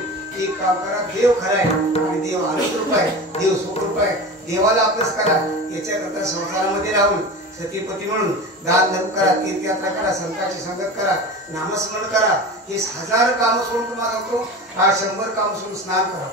एक काम करा, देव खरा आहे आणि देव आनंद रूप आहे, देव सुख रूप आहे. देवाला अभ्यास करा. याच्याकरता संसारामध्ये राहून सतीपती म्हणून दान धर्म करा, तीर्थयात्रा करा, संतांची संगत करा, नामस्मरण करा. हे 1000 कामं सोडून तुम्हाला सांगतो, 100 कामं सोडून स्नान करा.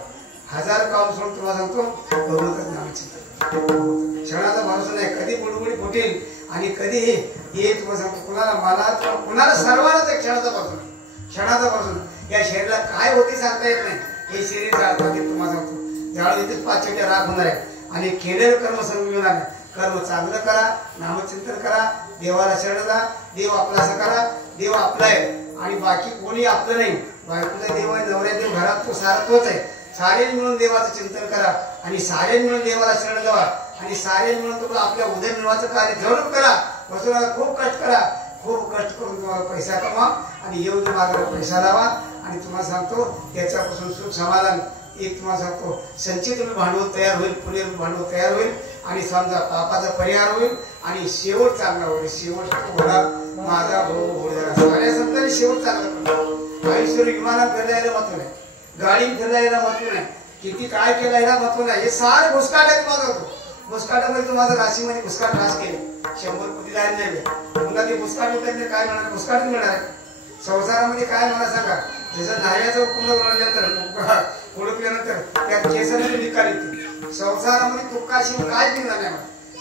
1000 कामं सोडून तुम्हाला सांगतो भगवंताचं नामचिंतन. क्षणाचा भरोसा नाही, कधी बुडबुडी फुटेल आणि कधी हे तुम्हाला सांगतो कुणाला मला कुणाला सर्वांनाच एक क्षणाचा भरोसा नाही, क्षणाचा भरोसा नाही. या शरीराला काय होते सांगता येत नाही. हे शरीर जाळतात तुम्हाला सांगतो, जाळून इथेच 5 चिमटे राख होणार आहे आणि केलेलं कर्म संपविणार आहे. कर्म चांगलं करा, नामचिंतन करा, देवाला शरण जा. देव आपला असं करा, देव आपला आहे आणि बाकी कोणी आपलं नाही. बायकोचा देव आहे, नवऱ्या देव, घरात तो सारा तोच आहे. सारे मिळून देवाचं चिंतन करा आणि सारे मिळून देवाला शरण जावा आणि सारे मिळून तुम्हाला आपल्या उदरनिर्वाहाचं कार्य जरूर करा. वसुला खूप कष्ट करा, खूप कष्ट करून तुम्हाला पैसा कमा आणि योग्य मार्गाला पैसा लावा आणि तुम्हाला सांगतो त्याच्यापासून सुख समाधान एक तुम्हाला सांगतो संचित भांडवल तयार होईल, पुणे भांडवल तयार होईल आणि समजा पापाचा परिहार होईल आणि शेवट चांगला होईल. शेवट घोडा माझा भाऊ घोडा साऱ्या संतांनी शेवट चांगला करतो. आयुष्य विमानात फिरलायला महत्व नाही, गाडीत फिरलायला महत्व नाही, किती काय केलं याला महत्व नाही. हे सारे भुसकाट्यात माझा होतो. भुसकाटामध्ये तुम्हाला राशीमध्ये भुसकाट रास केले 100 कोटी जायला झाले. तुला ते भुसकाट उतरले काय मिळणार, भुसकाटच मिळणार. संसारामध्ये काय मला सांगा, जसं नाऱ्याचं कुंड उडल्यानंतर उडकल्यानंतर त्या केसाने निकाल येते. संसारामध्ये तुकाशी काय मिळणार नाही.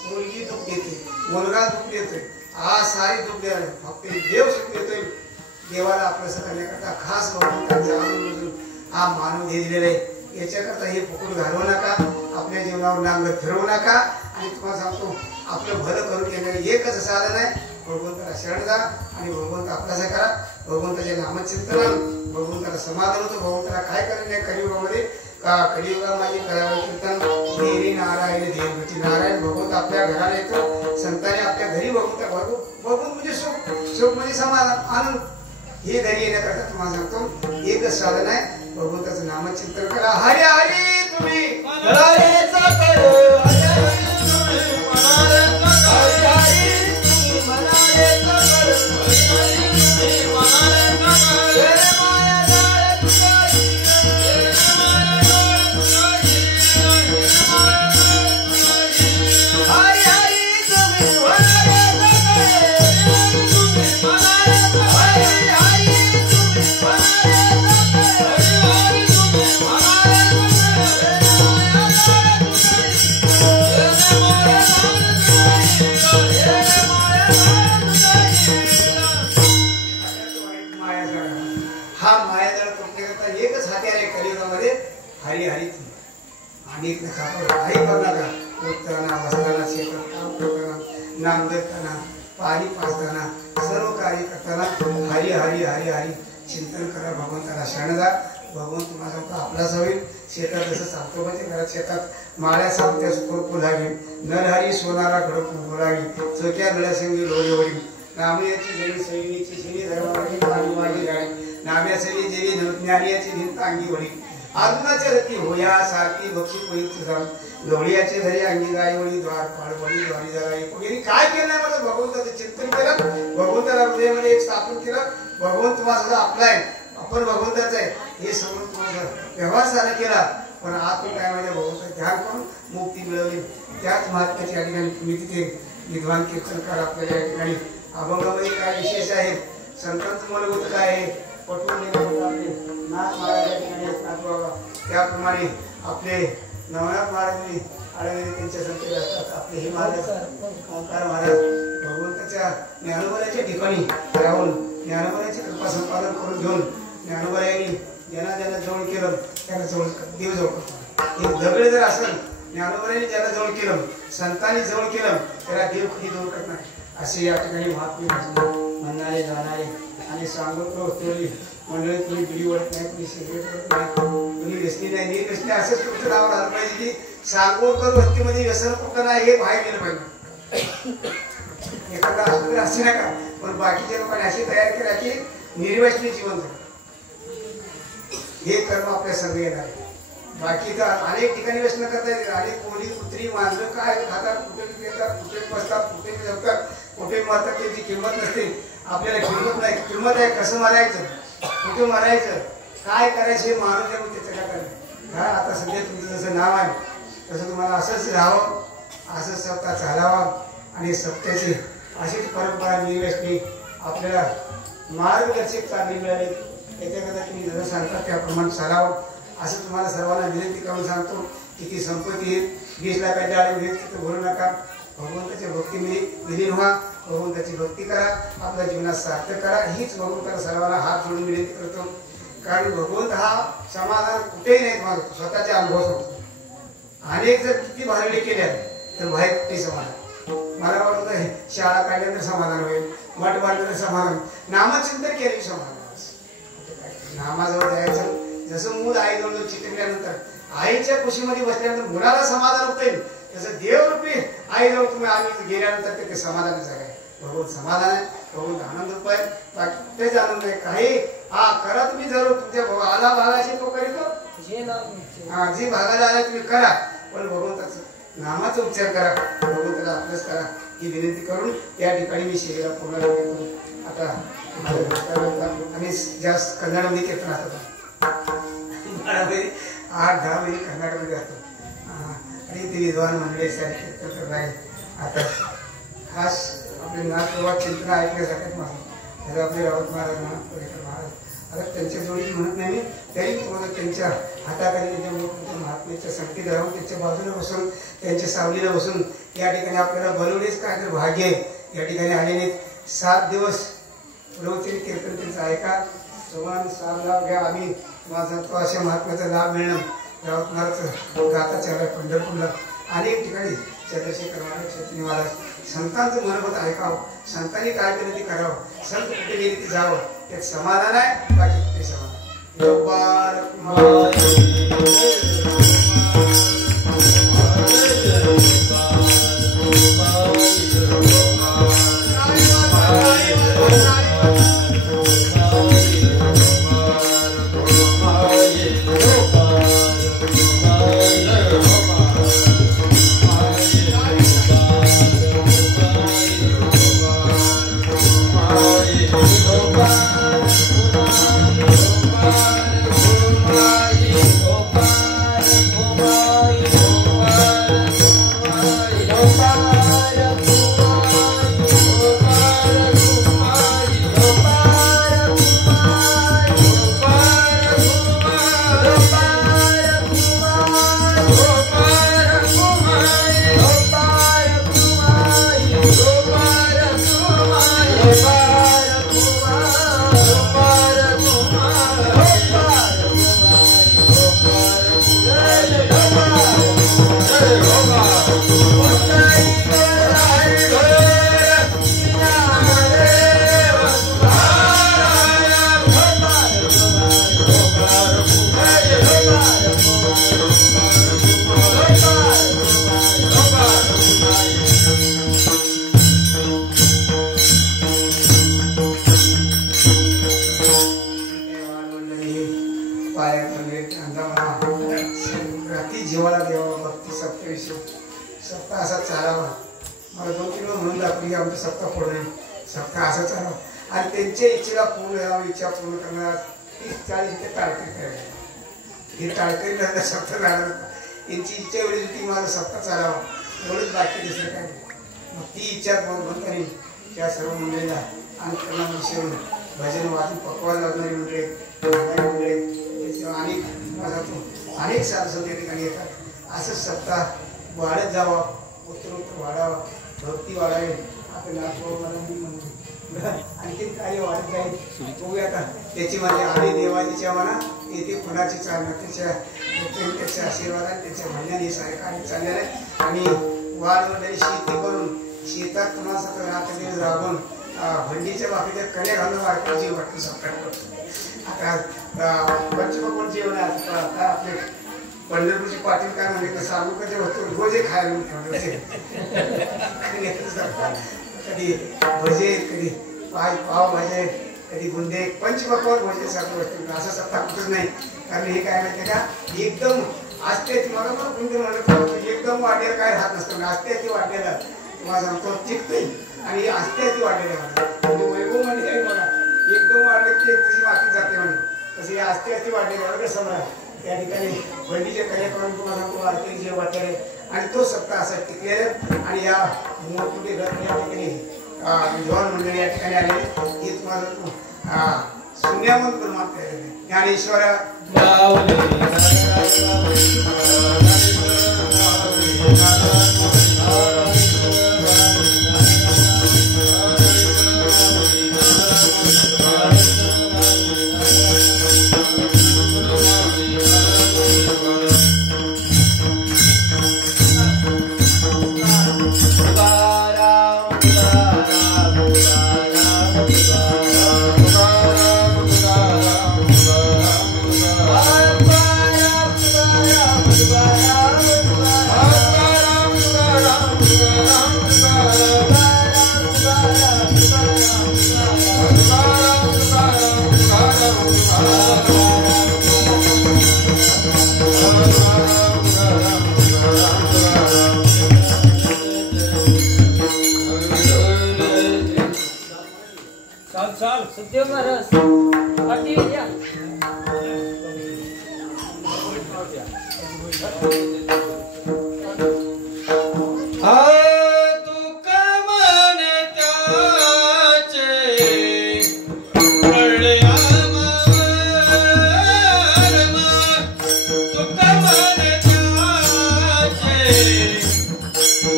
मुलगी दुःख देते, मुलगा दुःख देतोय, आज सारी दुःख द्यावे, फक्त देव सुख देतोय. देवाला आपलं करण्याकरता खास हा मानव दिलेला आहे. याच्याकरता हे फुकून घालवू नका, आपल्या जीवनावर नांगर फिरवू नका आणि तुम्हाला सांगतो आपलं भलं करून घेणं एकच साधन आहे. भगवंताला शरण जा आणि भगवंत आपल्यासा करा. भगवंताच्या नामचिंतन, भगवंताला समाधान होतं. भगवंताला काय करायचं नाही कलियुगामध्ये का कलियुगामध्ये करावं कीर्तन देवी नारायण देवगती नारायण. भगवंत आपल्या घराला येतो, संतांनी आपल्या घरी भगवंत म्हणजे सुख, सुख म्हणजे समाधान आनंद. हे घरी येण्याकरता तुम्हाला सांगतो एकच साधन आहे, भगवंताचं नामचिंतन करा. हरी हरी तुम्ही हरी हरी आणि काही करू नका. उठताना बसताना शेतात काम करताना नाम देताना पाणी पाजताना सर्व कार्य करताना हरी हरी हरी हरी चिंतन करा. भगवंताला शरण जा. भगवंत तुम्हाला सांगतो आपलाच होईल. शेतात जसं सातोबाच्या घरात शेतात माळ्या सापत्या सुखरूप लागे, नरहरी सोनारा घडप बोलावी, चोक्या गळ्यासंगी लोळे वडी, नामयाची जरी सैनीची शिनी धर्मावडी पाणी मागे गाडी, नाम्यासरी जेवी ज्ञानियाची भिंत अंगी वडी, आत्माच्या रती होया सारखी बक्षी कोई तुझा, लोळ्याचे धरी अंगी गाय वळी, द्वार पाळवळी द्वारी जगाई. वगैरे काय केलं मला भगवंताचं चिंतन केलं, भगवंताला हृदयामध्ये एक स्थापन केलं. भगवंत तुम्हाला आपला आहे, आपण भगवंताचं आहे हे समजून तुम्हाला व्यवहार सारा केला. पण आतून काय म्हणजे भगवंताचं ध्यान करून मुक्ती मिळवली. त्याच महात्म्याची या ठिकाणी तुम्ही तिथे विद्वान कीर्तनकार आपल्याला या ठिकाणी अभंगामध्ये काय विशेष आहे, संतांचं मूलभूत काय आहे, पटवून नाथ महाराज या ठिकाणी त्याप्रमाणे आपले नवनाथ महाराजांनी आळवेले त्यांच्या संकेत असतात. आपले हे महाराज ओंकार महाराज भगवंताच्या ज्ञानोबराच्या ठिकाणी राहून ज्ञानोबराची कृपा संपादन करून घेऊन ज्ञानोबरायांनी ज्यांना ज्यांना जवळ केलं त्यांना जवळ देव जवळ करतात. हे दगड जर असेल ज्ञानोबाने ज्याला जवळ केलं संतांनी जवळ केलं त्याला देव कधी जवळ करत नाही असे या ठिकाणी महात्मे म्हणणारे जाणारे आणि सांगत होते मंडळी तुम्ही बिडी ओळख नाही कुणी सिगरेट ओळख नाही कुणी व्यसनी नाही निर्व्यसनी असंच तुमचं नाव राहिलं पाहिजे की सांगोळकर वस्तीमध्ये व्यसन कुठं नाही हे बाहेर गेलं पाहिजे एखादा असं असे नका पण बाकीच्या लोकांनी अशी तयार केला की निर्व्यसनी जीवन जगत हे कर्म आपल्या सगळे येणार आहे बाकी तर अनेक ठिकाणी व्यसन करता येते अनेक कोणी कुत्री मांजरं काय खातात कुठे येतात कुठे बसतात कुठे जगतात कुठे मरतात त्याची किंमत नसते आपल्याला किंमत नाही किंमत आहे कसं मारायचं कुठे मारायचं काय करायचं हे माणूस आहे त्याचं काय करायचं हा आता सध्या तुमचं जसं नाव आहे तसं तुम्हाला असंच राहावं असंच सप्ताह चालावा आणि सत्याची अशीच परंपरा निर्व्यसनी आपल्याला मार्गदर्शक चालली मिळाली त्याच्याकरता तुम्ही जसं सांगता त्याप्रमाणे चालावं असं तुम्हाला सर्वांना विनंती करून सांगतो किती संपत्ती येईल 20 लाखाची आळी येईल तिथं भरू नका भगवंताच्या भक्तीमध्ये विलीन व्हा भगवंताची भक्ती करा आपल्या जीवनात सार्थक करा हीच भगवंताला सर्वांना हात जोडून विनंती करतो कारण भगवंत हा समाधान कुठेही नाही मागतो स्वतःचे अनुभव सांगतो अनेक जर किती भारवले केल्या तर बाहेर कुठेही समाधान मला वाटतं शाळा काढल्यानंतर समाधान होईल मठ बांधल्यानंतर समाधान नामचिंतन केले समाधान नामाजवळ जायचं जसं मूल आईजवळ चिकटल्यानंतर आईच्या खुशीमध्ये बसल्यानंतर मुलाला समाधान होते तसं देवरूपी आईजवळ तुम्ही आम्ही गेल्यानंतर ते समाधानच आहे भगवंत समाधान आहे भगवंत आनंद रूप आहे बाकी कुठेच आनंद आहे काही हा करा तुम्ही जरूर तुमच्या आला भागाशी तो करीतो हा जी भागाला आला तुम्ही करा पण भगवंताचं नामाचा उच्चार करा भगवंताला अभ्यास करा ही विनंती करून या ठिकाणी मी शेळीला पूर्ण करतो आता आम्ही जास्त कन्नडमध्ये कीर्तन राहतो 8-10 महिने कर्नाटकमध्ये राहतो आणि ते विद्वान मंडळी कीर्तन करत आहे आता खास आपले नाथप्रभा चिंतन ऐकण्यासाठी माझं आपले राऊत महाराज महाराज आता त्यांच्या जोडी म्हणत नाही तरी तुम्हाला त्यांच्या हाताखाली त्यांच्या महात्म्याच्या संगतीत राहून त्यांच्या बाजूला बसून त्यांच्या सावलीला बसून या ठिकाणी आपल्याला बोलवलेच काय तर भाग्य आहे या ठिकाणी आलेले 7 दिवस प्रवचन कीर्तन त्यांचं ऐका समान 7 लाभ घ्या आम्ही माझा तो अशा महात्म्याचा लाभ मिळणं राऊत महाराज गाता चालला पंढरपूरला अनेक ठिकाणी चंद्रशेखर महाराज छत्रपती महाराज संतांचं मनोगत ऐकावं संतांनी काय केलं ते करावं संत कुठे गेले ते जावं त्यात समाधान आहे बाकी कुठे समाधान यांची इच्छा एवढी होती माझा सप्ताह चालावा एवढंच बाकी दुसरं काय मग ती इच्छा भगवंतांनी त्या सर्व मंडळीला आणि त्यांना विषयून भजन वाचून पकवायला लागणारी मंडळी अनेक माझा अनेक साधू त्या ठिकाणी येतात असंच सप्ताह वाढत जावा उत्तरोत्तर वाढावा भक्ती वाढावी आता नाथबाबा आणखी कार्य वाढत जाईल बघूया आता त्याची माझी आधी देवाजीच्या मना येथे फुलाची चालणं त्याच्या आशीर्वादाने त्याच्या म्हणण्याने सारे कार्य चाललेलं आहे. आणि वाढवलेली शेती करून शेतात तुम्हाला सगळं रात्रदिवस राबून भंडीच्या बाबतीत कण्या घालून वाटतो जीव वाटतो सप्ताह करतो. आता पंचमकोट जेवण आहे. आता आपले पंढरपूरचे पाटील काय म्हणले तर साबुकाचे वस्तू रोजे खायला कधी भजे, कधी पाव भजे, कधी बुंदे, पंचमकोट भजे सगळं वस्तू असं सत्ता कुठंच नाही. कारण हे काय माहिती का एकदम असते मला पण बुंदे म्हणत एकदम वाढलेलं काय राहत नसतं. असते ती वाढलेलं तुम्हाला सांगतो टिकते आणि असते ती वाढलेलं म्हणजे वैभव म्हणजे काय बघा एकदम वाढले की तशी मातीत जाते म्हणे तशी असते ती वाढलेली वगैरे समजा त्या ठिकाणी बंडीचे कार्य करून तुम्हाला सांगतो आरती जे वाटेल आणि तो सप्ताह असा टिकलेला. आणि या मोठमोठे ग्रंथ या ठिकाणी विद्वान मंडळी या ठिकाणी आलेले हे तुम्हाला शून्यामन करून मागता ज्ञानेश्वर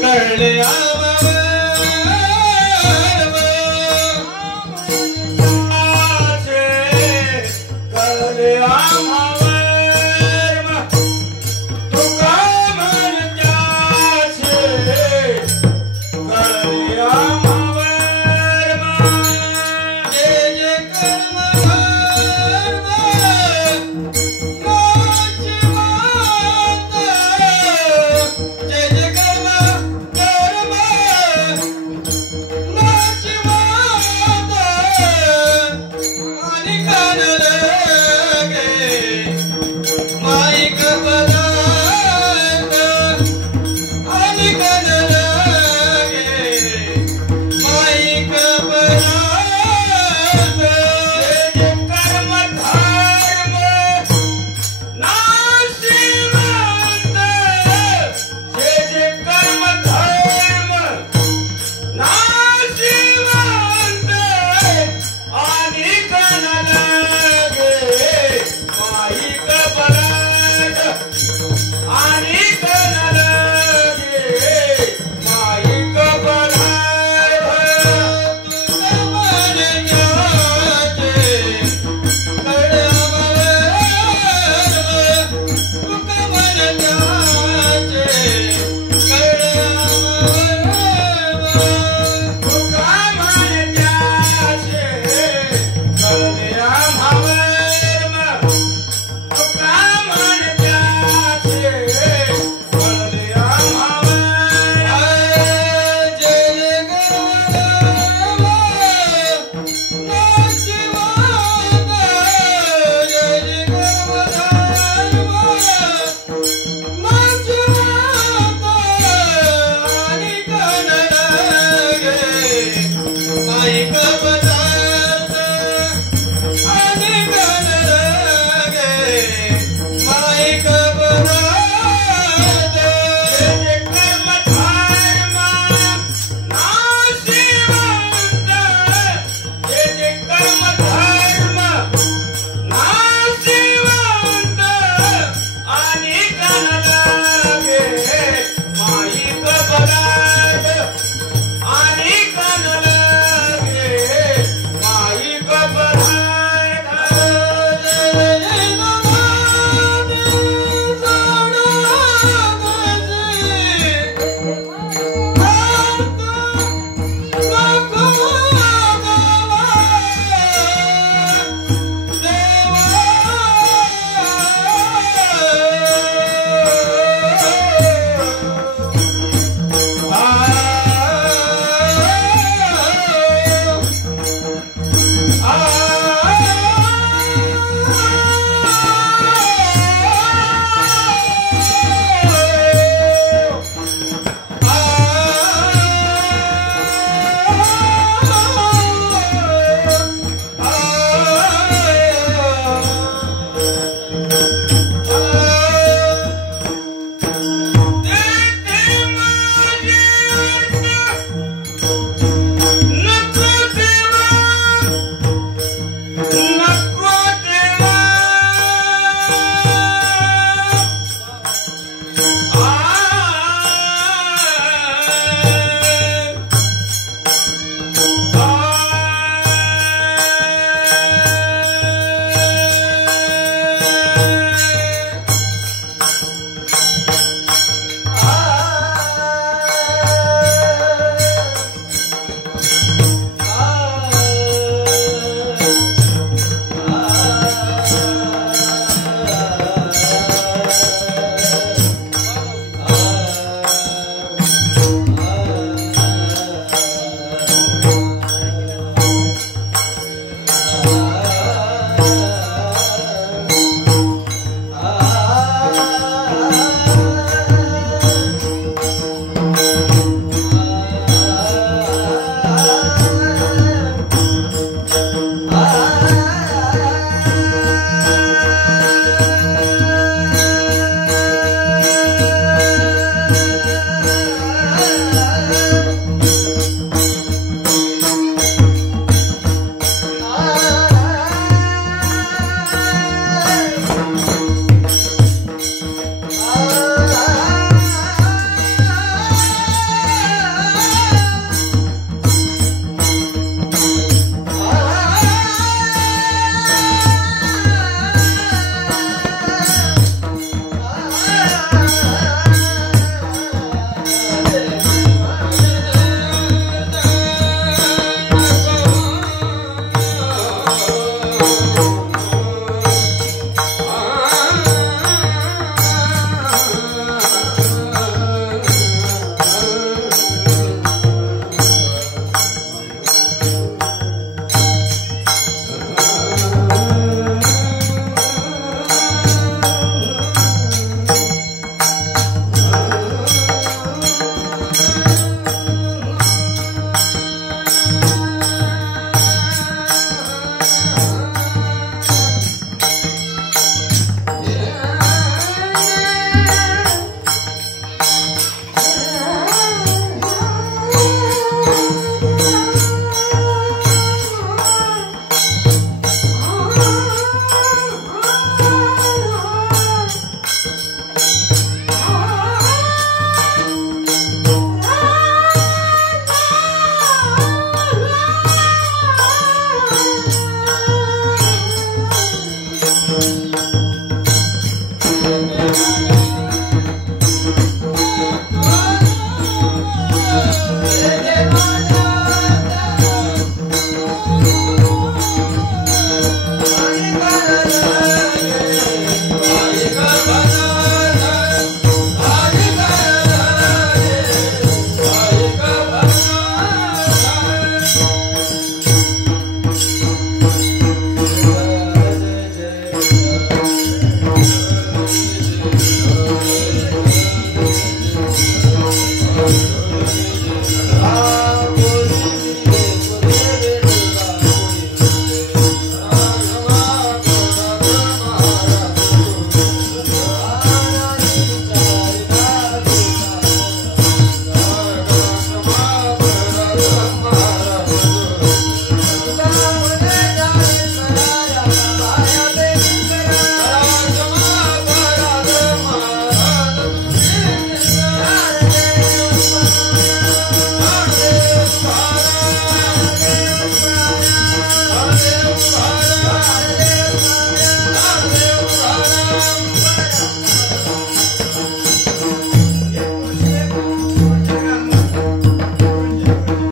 कळले